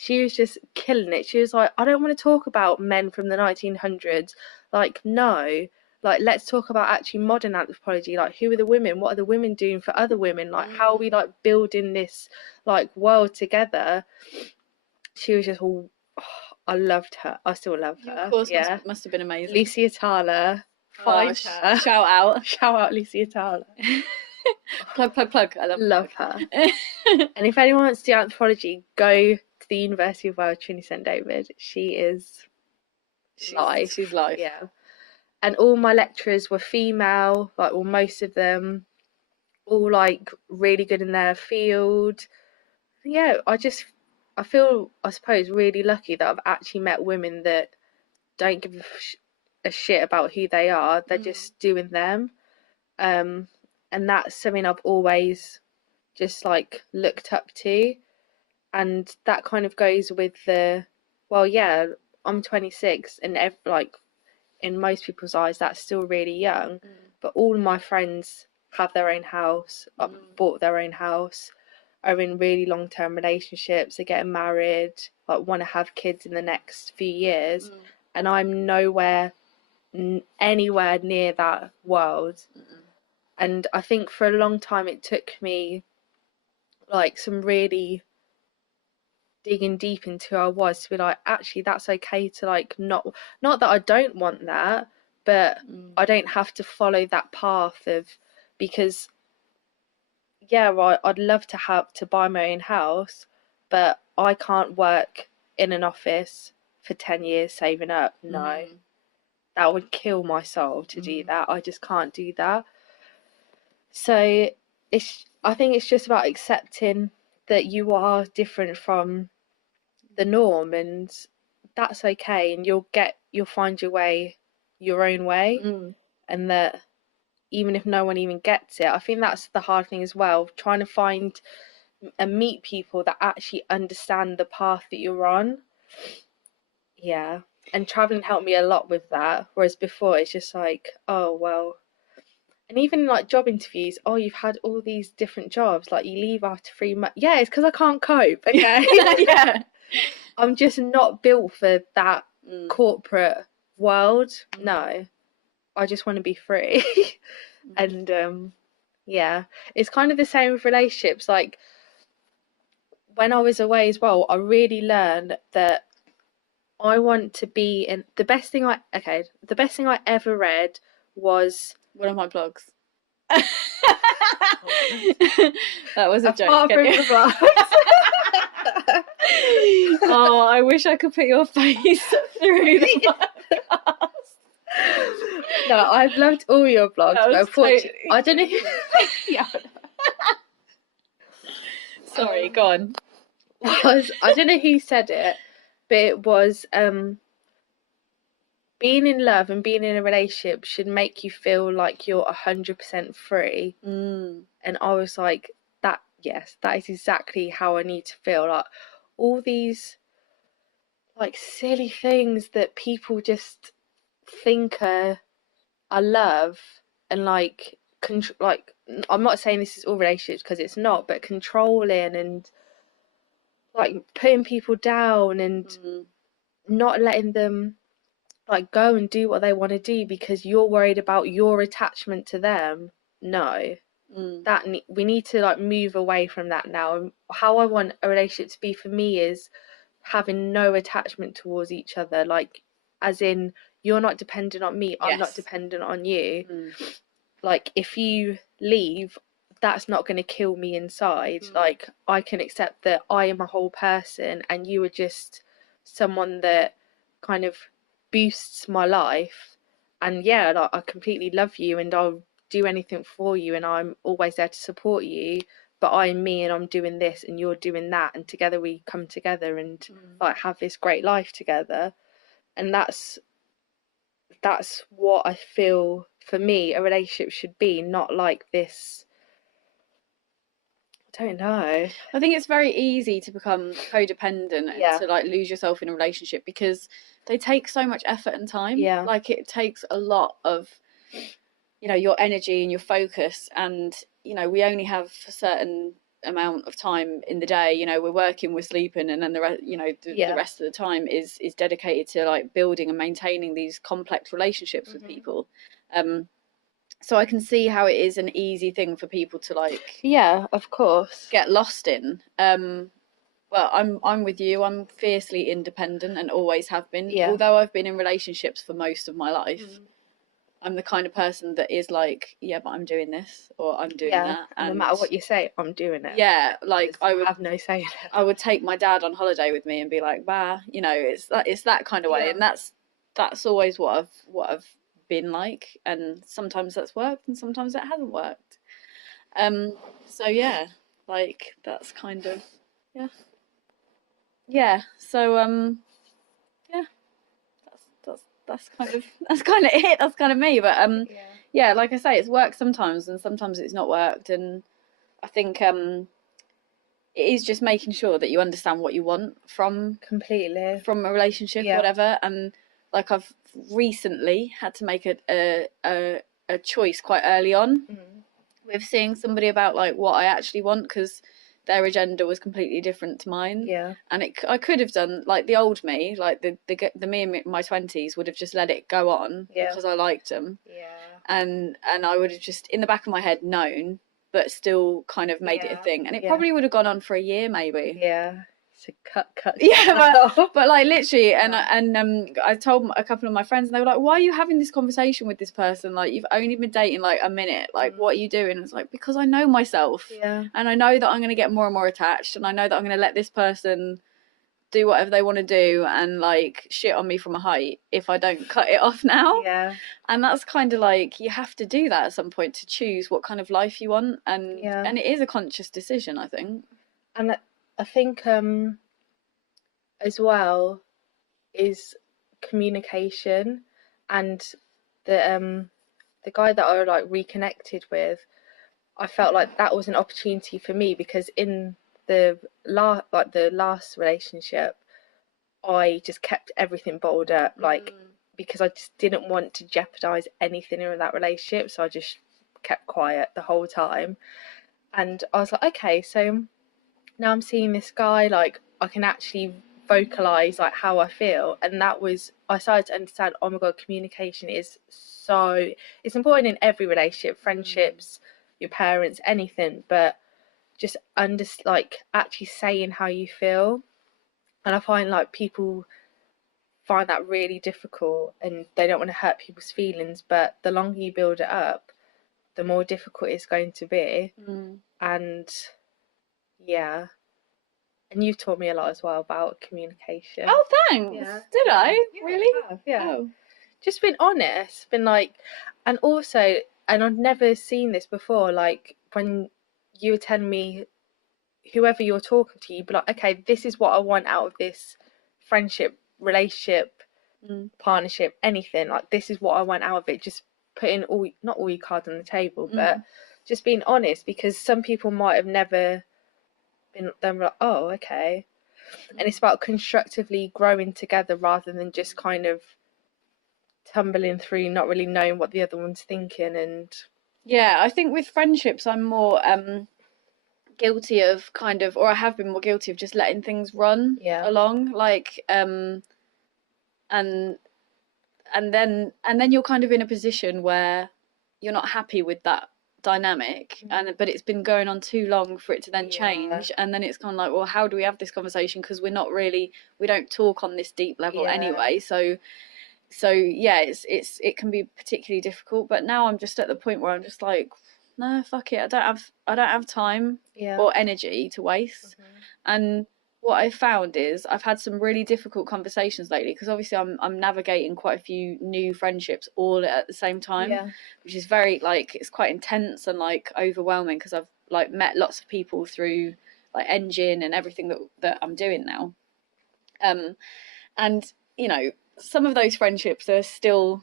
she was just killing it. She was like, I don't want to talk about men from the 1900s. Like, no. Like, let's talk about actually modern anthropology. Like, who are the women? What are the women doing for other women? Like, how are we, like, building this, like, world together? She was just all... I loved her. I still love her. Of course, yeah. must have been amazing. Lucy Atala. Find her. Shout out. Shout out Lucy Atala. Plug. I love her. And if anyone wants to do anthropology, go to the University of Wales, Trinity St David. She's life. She's life. Yeah. And all my lecturers were female, like, well, most of them, all, like, really good in their field. Yeah, I feel, I suppose, really lucky that I've actually met women that don't give a shit about who they are. They're just doing them. And that's something I've always just, like, looked up to. And that kind of goes with the, well, yeah, I'm 26, and like, in most people's eyes, that's still really young. But all my friends have their own house, bought their own house, are in really long-term relationships, are getting married, like, want to have kids in the next few years. And I'm nowhere, anywhere near that world. And I think for a long time it took me, like, some really digging deep into who I was to be like, actually, that's okay to, like, not that I don't want that, but I don't have to follow that path of, because yeah, right, I'd love to have to buy my own house, but I can't work in an office for 10 years saving up. No, that would kill my soul to do that. I just can't do that. So I think it's just about accepting that you are different from the norm, and that's okay, and you'll find your own way, and that even if no one even gets it, I think that's the hard thing as well, trying to find and meet people that actually understand the path that you're on. Yeah, and traveling helped me a lot with that, whereas before it's just like, oh well. And even like job interviews, oh, you've had all these different jobs, like you leave after 3 months. Yeah, it's because I can't cope. Okay. Yeah. I'm just not built for that corporate world. No, I just want to be free. And yeah, it's kind of the same with relationships. Like, when I was away as well, I really learned that I want to be in the best thing I ever read was one of my blogs. That was a joke. Oh, I wish I could put your face through the podcast. No, I've loved all your blogs, but unfortunately, I don't know. Yeah. Sorry, go on. I don't know who said it, but it was being in love and being in a relationship should make you feel like you're 100% free. And I was like, yes, that is exactly how I need to feel. Like, all these, like, silly things that people just think are love, and like I'm not saying this is all relationships, because it's not, but controlling and like putting people down and not letting them like go and do what they want to do because you're worried about your attachment to them. No, we need to like move away from that now. And how I want a relationship to be for me is having no attachment towards each other, like, as in, you're not dependent on me, I'm not dependent on you. Like, if you leave, that's not going to kill me inside. Like, I can accept that I am a whole person and you are just someone that kind of boosts my life. And yeah, like, I completely love you and I'll do anything for you and I'm always there to support you, but I'm me and I'm doing this and you're doing that, and together we come together and like have this great life together. And that's what I feel, for me, a relationship should be, not like this. I don't know. I think it's very easy to become codependent and to like lose yourself in a relationship because they take so much effort and time. Yeah. Like, it takes a lot of, you know, your energy and your focus, and you know, we only have a certain amount of time in the day, you know, we're working, we're sleeping, and then the rest, you know, the rest of the time is dedicated to like building and maintaining these complex relationships with people. So I can see how it is an easy thing for people to like, Yeah, of course, get lost in. Well, I'm with you. I'm fiercely independent and always have been. Yeah. Although I've been in relationships for most of my life, I'm the kind of person that is like, yeah, but I'm doing this or I'm doing that. And no matter what you say, I'm doing it. Yeah, like I would have no say in it. I would take my dad on holiday with me and be like, bah, you know, it's that kind of way, and that's always what I've been like, and sometimes that's worked and sometimes it hasn't worked. So yeah, like that's kind of yeah. So yeah, that's kind of it. That's kind of me. But yeah, like I say, it's worked sometimes and sometimes it's not worked, and I think it is just making sure that you understand what you want from a relationship, whatever. And like I've recently had to make a choice quite early on with seeing somebody about like what I actually want, because their agenda was completely different to mine. And I could have done like the old me, like the me in my 20s would have just let it go on because I liked them. And I would have just in the back of my head known, but still kind of made it a thing, and it probably would have gone on for a year maybe. So cut. Yeah, but like literally, and I told a couple of my friends, and they were like, "Why are you having this conversation with this person? Like, you've only been dating like a minute. Like, what are you doing?" And it's like, because I know myself, and I know that I'm going to get more and more attached, and I know that I'm going to let this person do whatever they want to do and like shit on me from a height if I don't cut it off now. And that's kind of like, you have to do that at some point to choose what kind of life you want, and it is a conscious decision, I think. And I think as well is communication, and the guy that I like reconnected with, I felt like that was an opportunity for me, because in the last relationship I just kept everything bottled up, like because I just didn't want to jeopardize anything in that relationship, so I just kept quiet the whole time. And I was like, okay, so now I'm seeing this guy, like I can actually vocalize like how I feel, and I started to understand, oh my god, communication is it's important in every relationship, friendships, your parents, anything, but just like actually saying how you feel. And I find like people find that really difficult, and they don't want to hurt people's feelings, but the longer you build it up, the more difficult it's going to be. And yeah, and you've taught me a lot as well about communication. Oh, thanks. Did I? Really? Oh. Just been honest, been like, and also, and I've never seen this before, like when you were telling me, whoever you're talking to, you'd be like, okay, this is what I want out of this friendship, relationship, partnership, anything, like this is what I want out of it. Just putting not all your cards on the table, but just being honest, because some people might have never been, then like, oh, okay. And it's about constructively growing together rather than just kind of tumbling through, not really knowing what the other one's thinking. And yeah, I think with friendships I'm more guilty of kind of, or I have been more guilty of just letting things run along, like and then you're kind of in a position where you're not happy with that dynamic, but it's been going on too long for it to then change, and then it's kind of like, well, how do we have this conversation, because we don't talk on this deep level anyway, so yeah, it can be particularly difficult. But now I'm just at the point where I'm just like, no, fuck it, I don't have time or energy to waste. And what I found is I've had some really difficult conversations lately, because obviously I'm navigating quite a few new friendships all at the same time, which is very like, it's quite intense and like overwhelming, because I've like met lots of people through like Engine and everything that I'm doing now, and you know, some of those friendships are still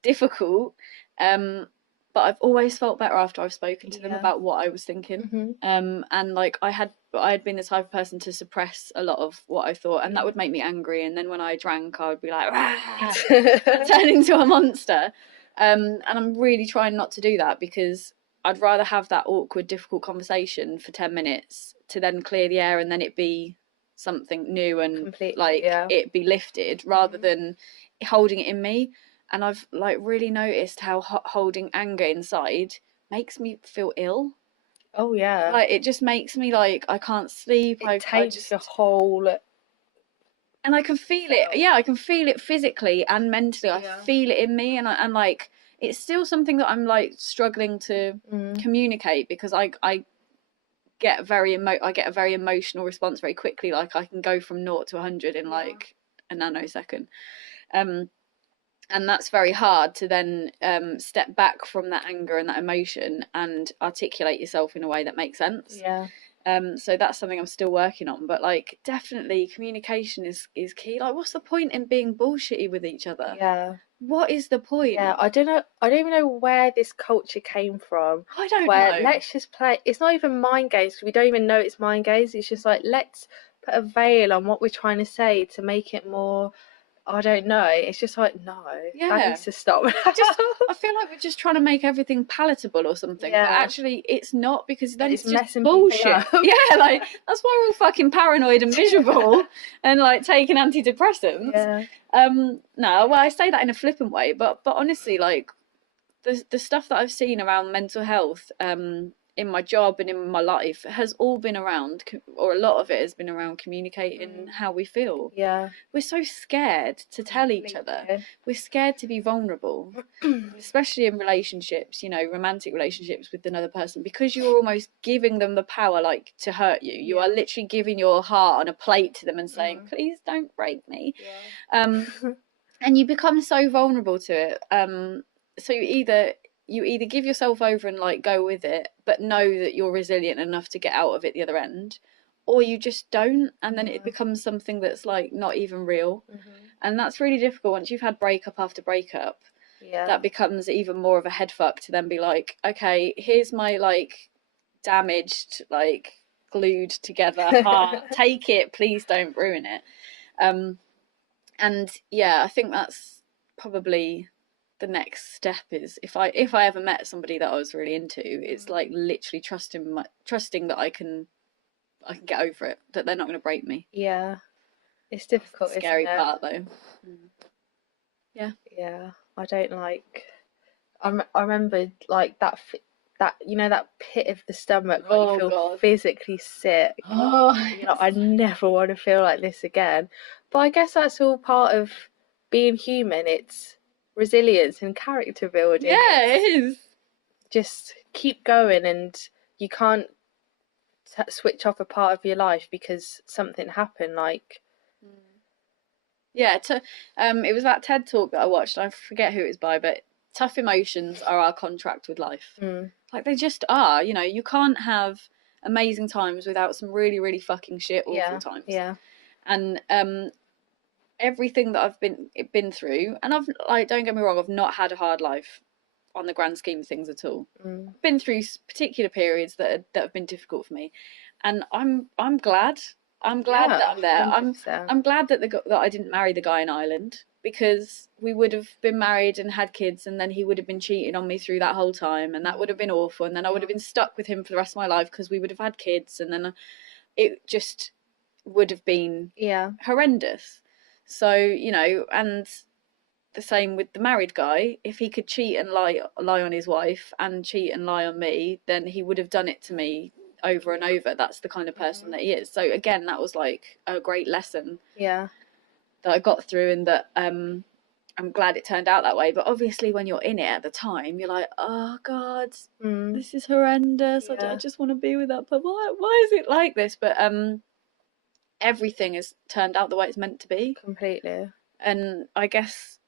difficult, but I've always felt better after I've spoken to them about what I was thinking. And like I had been the type of person to suppress a lot of what I thought, and that would make me angry, and then when I drank I would be like turn into a monster, and I'm really trying not to do that, because I'd rather have that awkward, difficult conversation for 10 minutes to then clear the air and then it be something new and Completely, like yeah. it be lifted, rather than holding it in me. And I've like really noticed how holding anger inside makes me feel ill. Oh yeah. Like it just makes me like I can't sleep. It I taints just your whole. and I can feel it. Yeah, I can feel it physically and mentally. I Yeah. feel it in me, and like it's still something that I'm like struggling to communicate, because I get I get a very emotional response very quickly. Like I can go from 0 to 100 in like a nanosecond. And that's very hard to then step back from that anger and that emotion and articulate yourself in a way that makes sense. Yeah. So that's something I'm still working on, but like definitely communication is key. Like what's the point in being bullshitty with each other? Yeah. What is the point? Yeah, I don't know. I don't even know where this culture came from. I don't where know. Let's just play. It's not even mind games, 'cause we don't even know it's mind games. It's just like, let's put a veil on what we're trying to say to make it more. I don't know. It's just like, no, Yeah. that needs to stop. I feel like we're just trying to make everything palatable or something, but Yeah. actually it's not, because then It's it's just messing people bullshit. up. Yeah, like that's why we're all fucking paranoid and miserable and like taking antidepressants. Yeah. No, well, I say that in a flippant way, but honestly, like the stuff that I've seen around mental health in my job and in my life has all been around, or a lot of it has been around communicating how we feel. Yeah. We're so scared to tell each other. We're scared to be vulnerable, especially in relationships, you know, romantic relationships with another person, because you're almost giving them the power, like, to hurt you. You are literally giving your heart on a plate to them and saying, please don't break me. And you become so vulnerable to it. So you either give yourself over and like go with it, but know that you're resilient enough to get out of it the other end, or you just don't, and then it becomes something that's like not even real. And that's really difficult once you've had breakup after breakup. That becomes even more of a head fuck to then be like, okay, here's my like damaged, like glued together heart, take it, please don't ruin it. And yeah, I think that's probably the next step, is if I ever met somebody that I was really into, it's like literally trusting that I can get over it, that they're not going to break me. Yeah, it's difficult. Scary isn't it? part though. Yeah. Yeah, I don't like. I remember like that you know, that pit of the stomach when you feel physically sick. You know, I never want to feel like this again. But I guess that's all part of being human. It's resilience and character building. Yeah, it is. Just keep going, and you can't switch off a part of your life because something happened. Like, yeah, it was that TED talk that I watched. I forget who it was by, but tough emotions are our contract with life. Like they just are. You know, you can't have amazing times without some really, really fucking shit awful times. Yeah. And everything that I've been through, and I've, like, don't get me wrong, I've not had a hard life on the grand scheme of things at all. I've been through particular periods that have been difficult for me, and I'm glad. I'm glad that I'm there. 100%. I'm glad that that I didn't marry the guy in Ireland, because we would have been married and had kids, and then he would have been cheating on me through that whole time, and that would have been awful, and then I would have been stuck with him for the rest of my life because we would have had kids, and then it just would have been horrendous. So, you know, and the same with the married guy. If he could cheat and lie on his wife and cheat and lie on me, then he would have done it to me over and over. That's the kind of person that he is. So again, that was like a great lesson that I got through, and that I'm glad it turned out that way. But obviously when you're in it at the time, you're like, oh God, this is horrendous. I just want to be with that person. Why is it like this? But everything has turned out the way it's meant to be. Completely. And I guess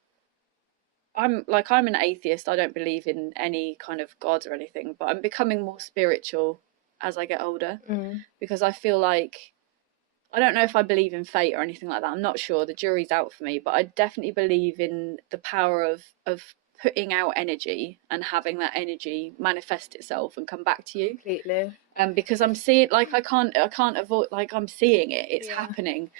I'm an atheist. I don't believe in any kind of God or anything, but I'm becoming more spiritual as I get older, because I feel like, I don't know if I believe in fate or anything like that. I'm not sure. The jury's out for me, but I definitely believe in the power of putting out energy and having that energy manifest itself and come back to you. Completely. Because I'm seeing, like, I can't avoid, like, I'm seeing it. It's happening.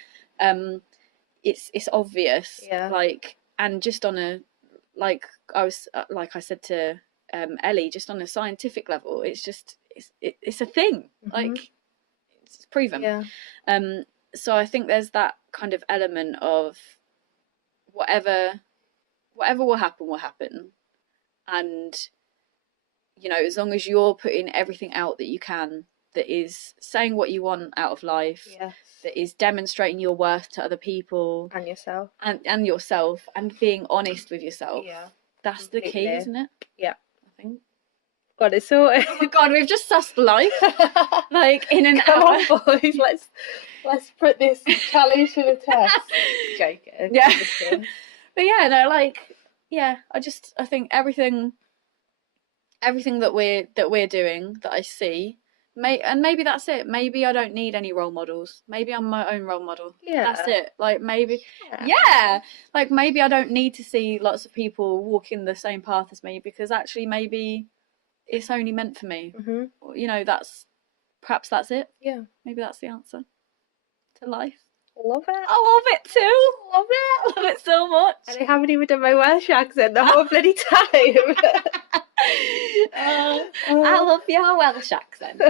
It's obvious. Yeah. Like, and just on a, like, I said to Ellie, just on a scientific level, it's a thing. Like, it's proven. Yeah. So I think there's that kind of element of whatever will happen, and you know, as long as you're putting everything out that you can, that is saying what you want out of life, Yes. that is demonstrating your worth to other people And yourself. and yourself, and being honest with yourself. Yeah. That's the key, Completely. isn't it? Yeah. I think. Got it sorted. Oh my god, we've just sussed life. Like, in an Come hour. on, boys. Let's put this challenge to the test. Joking. Yeah. But yeah, no, like, yeah, I think everything that we're doing, that I see, maybe that's it. Maybe I don't need any role models. Maybe I'm my own role model. Yeah. That's it. Like, maybe, yeah. Like, maybe I don't need to see lots of people walking the same path as me, because actually maybe it's only meant for me. You know, perhaps that's it. Yeah. Maybe that's the answer to life. Love it. I love it too. Love it. Love it so much. And I haven't even done my Welsh accent the whole bloody time. I love your Welsh accent.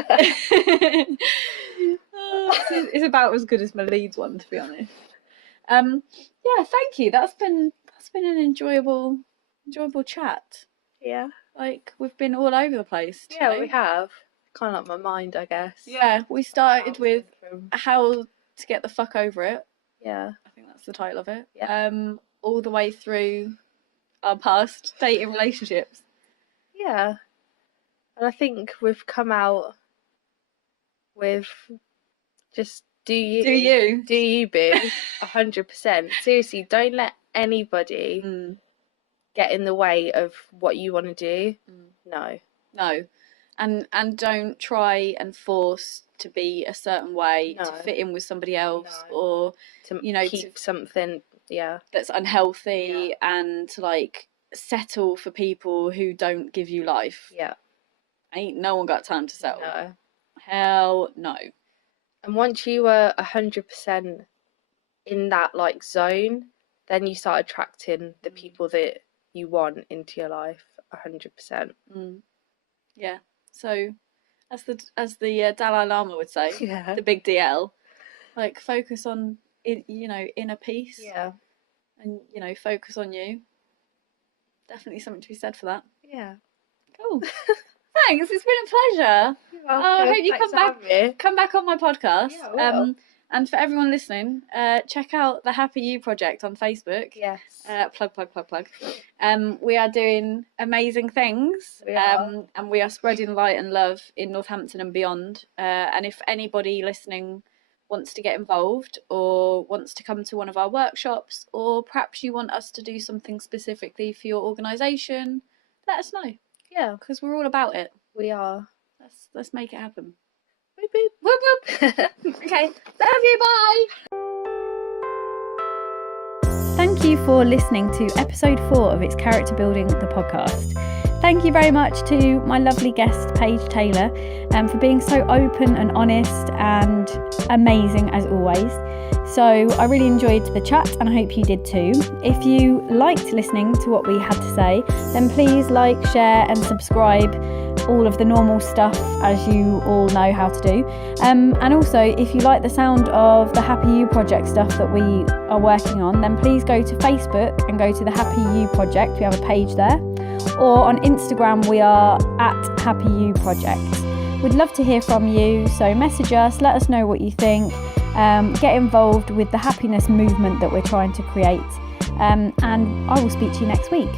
It's about as good as my Leeds one, to be honest. Yeah, thank you. That's been an enjoyable chat. Yeah. Like, we've been all over the place today. Yeah, we have. Kind of like my mind, I guess. Yeah, we started with how to get the fuck over it. Yeah. I think that's the title of it. Yeah. All the way through our past dating relationships. Yeah. And I think we've come out with just do you. Do you, boo. 100%. Seriously, don't let anybody get in the way of what you want to do. No. And don't try and force to be a certain way, to fit in with somebody else, or to keep something that's unhealthy, and to like settle for people who don't give you life. Yeah. Ain't no one got time to settle. No. Hell no. And once you were 100% in that like zone, then you start attracting the people that you want into your life 100%. Yeah. So, as the Dalai Lama would say, the big DL, like, focus on inner peace. Yeah. And focus on you. Definitely something to be said for that. Yeah. Cool. Thanks. It's been a pleasure. You're welcome. I hope you Thanks come back on my podcast. Yeah, I will. And for everyone listening, check out the Happy You Project on Facebook. Yes. Plug. We are doing amazing things. We are. And we are spreading light and love in Northampton and beyond. And if anybody listening wants to get involved, or wants to come to one of our workshops, or perhaps you want us to do something specifically for your organisation, let us know. Yeah. Because we're all about it. We are. Let's make it happen. Boop, boop. Whoop, whoop. Okay. Love you. Bye. Thank you for listening to episode 4 of It's Character Building, the podcast. Thank you very much to my lovely guest, Paige Taylor, for being so open and honest and amazing as always. So I really enjoyed the chat, and I hope you did too. If you liked listening to what we had to say, then please like, share and subscribe. All of the normal stuff, as you all know how to do. And also, if you like the sound of the Happy You Project stuff that we are working on, then please go to Facebook and go to the Happy You Project. We have a page there. Or on Instagram, we are at Happy You Project. We'd love to hear from you, so message us, let us know what you think. Get involved with the happiness movement that we're trying to create. And I will speak to you next week.